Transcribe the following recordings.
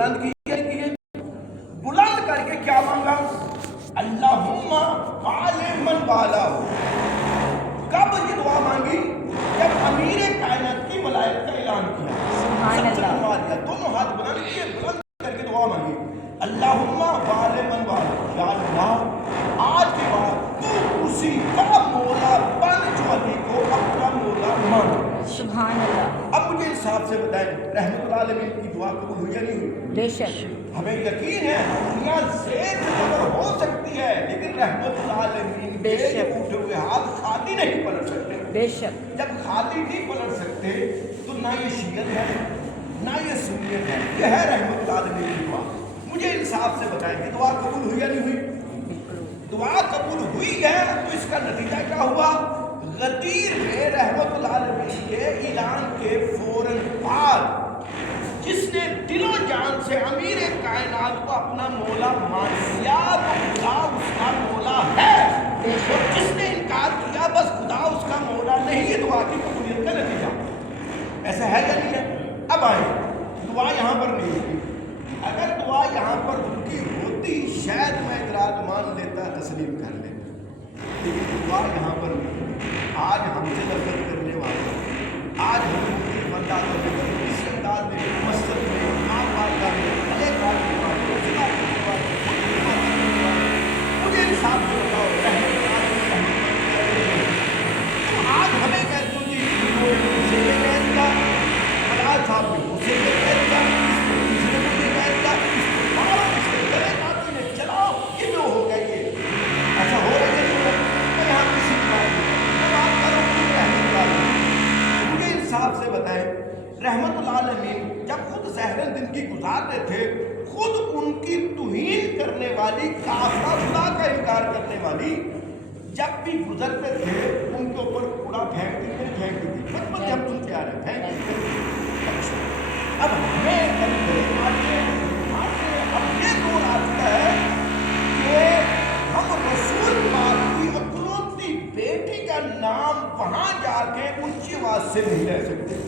بلند کی ہے بلند کر کے کیا مانگا؟ اللہم والے من والا ہو. کب یہ دعا مانگی؟ جب امیر کائنات کی ولایت کا اعلان کیا. دونوں ہاتھ بلند کیے, بلند کر کے دعا مانگی اللہم والے من والا, یا اللہ آج کے بعد تو اسی کا مولا بن جو علی کو اپنا مولا مان. سبحان اللہ. اب مجھے انصاف سے بتائیں, رحمت اللہ علیہ کی دعا قبول ہوئی یا نہیں ہوئی؟ بے شک. ہمیں یقین ہے دنیا زیر زبر ہو سکتی ہے, لیکن رحمت اللہ علیہ بے کے شک اٹھے ہوئے ہاتھ خالی نہیں پلٹ سکتے. بے شک. جب خالی نہیں پلٹ سکتے تو نہ یہ شیعت ہے نہ یہ سنیت ہے, یہ ہے رحمت اللہ علیہ کی دعا. مجھے انصاف سے بتائیں کہ دعا قبول ہوئی یا نہیں ہوئی؟ دعا قبول ہوئی ہے تو اس کا نتیجہ کیا ہوا؟ غدیر میں رحمت اللہ علیہ کے اعلان کے فوراً بعد جس نے دل و جان سے امیر کائنات کو اپنا مولا مان لیا تو خدا اس کا مولا ہے, اور جس نے انکار کیا بس خدا اس کا مولا نہیں. یہ دعا کی قبولیت کا نتیجہ ایسا ہے یا نہیں ہے؟ اب آئیں, دعا یہاں پر نہیں ہوتی. اگر دعا یہاں پر رکی ہوتی شاید میں اعتراض مان لیتا, تسلیم کر لیتا, لیکن دعا یہاں پر نہیں. آج ہم سے نفرت کرنے والے, آج ہم مختلف انداز میں اس انداز میں مسجد میں آپ والدہ میں الگ بات کی بات مجھے انصاف سے بتاؤ آج ہمیں کہتے ہو جی اسے یہ کہہ دیا فلاح صاحب نے اسے یہ کہہ دیا اس نے مجھے کہہ دیا اس کو مارو اس کے گلے کاٹی نے چلاؤ, یہ جو ہو گیا یہ ایسا ہو رہا ہے. میں یہاں کسی کی بات نہیں, میں بات کر رہا ہوں رحمت اللہ علیہ. مجھے انصاف سے بتائیں رحمت اللہ علیہ جب خود زہرن زندگی گزارتے تھے, خود ان کی توہین کرنے والی کافرہ خدا کا انکار کرنے والی جب بھی گزرتے تھے ان کے اوپر کوڑا پھینکتی تھی. بچپن سے ہم سنتے آ رہے ہیں پھینکتی. اب ہمیں اب یہ دور آ چکا ہے کہ ہم رسول پاک کی اکلوتی بیٹی کا نام وہاں جا کے اونچی آواز سے نہیں لے سکتے.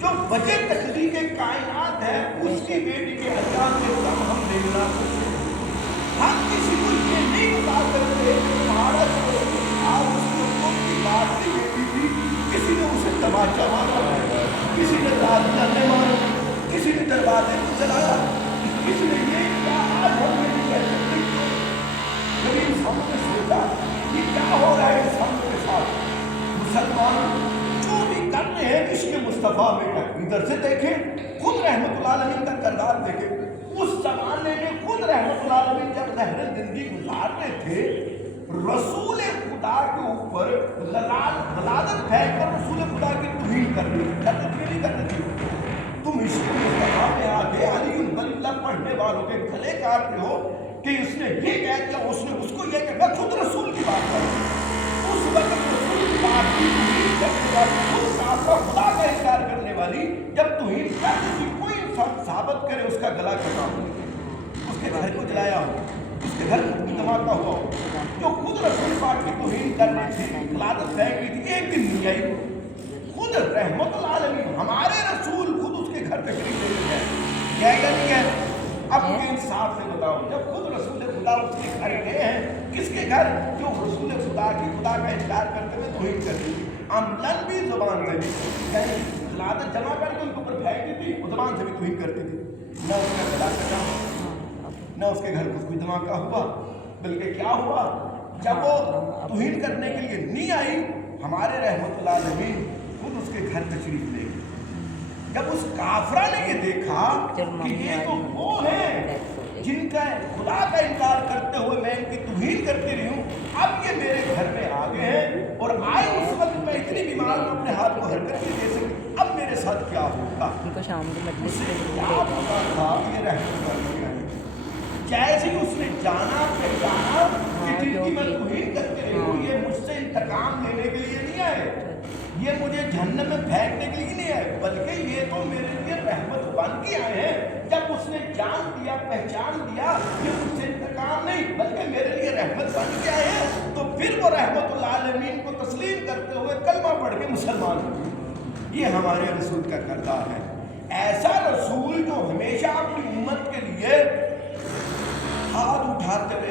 جو وجہ تخلیق کائنات ہے اس کی بیٹی کے اللہ کے دم ہم نہیں لا سکتے. ہم کسی کو یہ نہیں بتا سکتے تمہارا جو آپ اس کو کی بات کی بیٹی تھی, کسی نے اسے تماچا مارا, کسی نے دادی مارا, کسی نے دروازے کو چلایا, کسی نے یہ کیا. آج ہم یہ نہیں کہہ سکتے لیکن انسانوں نے سوچا یہ کیا ہو رہا ہے انسانوں کے ساتھ. مسلمان جو بھی کرتے ہیں عشق مصطفیٰ میں کا ادھر سے دیکھیں, خود رحمت اللہ علیہ کا کردار دیکھیں. اس زمانے میں خود رحمت اللہ علیہ جب ظاہر زندگی گزارتے تھے رسول خدا کے اوپر غلازت پھینک کر رسول خدا کی توہین کرتے نہیں کرتے تھے. تم عشق مصطفیٰ میں آ کے علی اللہ پڑھنے والوں کے گلے کاٹتے ہو کہ اس نے یہ کہہ دیا, اس نے اس کو یہ کہا. میں خود رسول کی بات کر رہا ہوں. اس وقت رسول کی بات کی خود خدا کا انکار کرنے والی جب توہین کرتی تھی, کوئی انسان ثابت کرے اس کا گلا کٹا ہو, اس کے گھر کو جلایا ہو, اس کے گھر کو دھماکہ ہوا ہو, جو خود رسول پاک کی توہین کرنی تھی, غلازت پھینک رہی تھی, ایک دن نہیں آئی. خود رحمت اللہ علیہ ہمارے رسول خود اس کے گھر تشریف لے گئے, گئے یا نہیں گئے؟ اب مجھے انصاف سے بتاؤ, جب خود رسول خدا اس کے گھر گئے ہیں, کس کے گھر؟ جو رسول خدا کی خدا کا انکار کرتے ہوئے توہین کرتی تھی, عملاً بھی زبان سے بھی غلازت جمع کر کے ان کے اوپر پھینکتی تھی, وہ زبان سے بھی توہین کرتی تھی. نہ اس کا گلا کٹا, نہ اس کے گھر کو کوئی دھماکہ ہوا, بلکہ کیا ہوا جب وہ توہین کرنے کے لیے نہیں آئی, ہمارے رحمت اللہ علیہ خود اس کے گھر تشریف لے گئے. جب اس کافرہ نے یہ دیکھا کہ یہ تو وہ ہیں جن کا خدا کا انکار کرتے ہوئے میں ان کی توہین کرتی رہی ہوں, اب یہ میرے گھر میں آ گئے ہیں اور آئے اس وقت میں اتنی بیمار ہوں اپنے ہاتھ کو حرکت نہیں دے سکتی, اب میرے ساتھ کیا ہوگا. اسے کیا پتا تھا یہ رحمت اللہ علیہ جیسے ہی اس نے جانا پہچانا کہ جن کی میں توہین کرتی رہی ہوں یہ مجھ سے انتقام لینے کے لیے نہیں آئے, یہ مجھے جہنم میں پھینکنے کے لیے نہیں آئے, بلکہ یہ تو میرے لیے رحمت بن کے آئے ہیں. جب اس نے جان دیا, پہچان دیا کہ مجھ سے انتقام نہیں بلکہ میرے لیے رحمت بن کے آئے ہیں, تو پھر وہ رحمت اللہ علیہ کو تسلیم کرتے ہوئے کلمہ پڑھ کے مسلمان ہوئے. یہ ہمارے رسول کا کردار ہے. ایسا رسول جو ہمیشہ اپنی